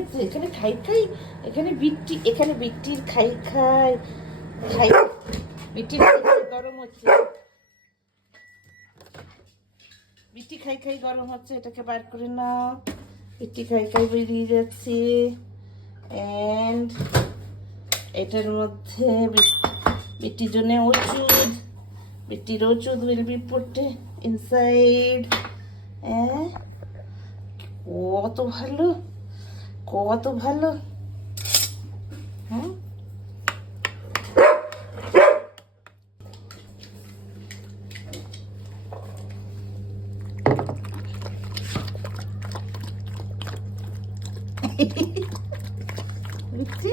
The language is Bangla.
হয়েছে এখানে খাই খাই, এখানে বিট্টি, এখানে বিট্টির খাই খাই খাই, বিট্টির খাই খাই গরম হচ্ছে, বিট্টি খাই খাই গরম হচ্ছে, এটাকে বার করে নাও। বিট্টি খাই খাই বেরিয়ে যাচ্ছে। এন্ড এটার মধ্যে বিট্টির জন্য ওষুধ, বিট্টির ওষুধ উইল বি পুট ইনসাইড। কত ভালো, কত ভালো। হুম, বুঝছি।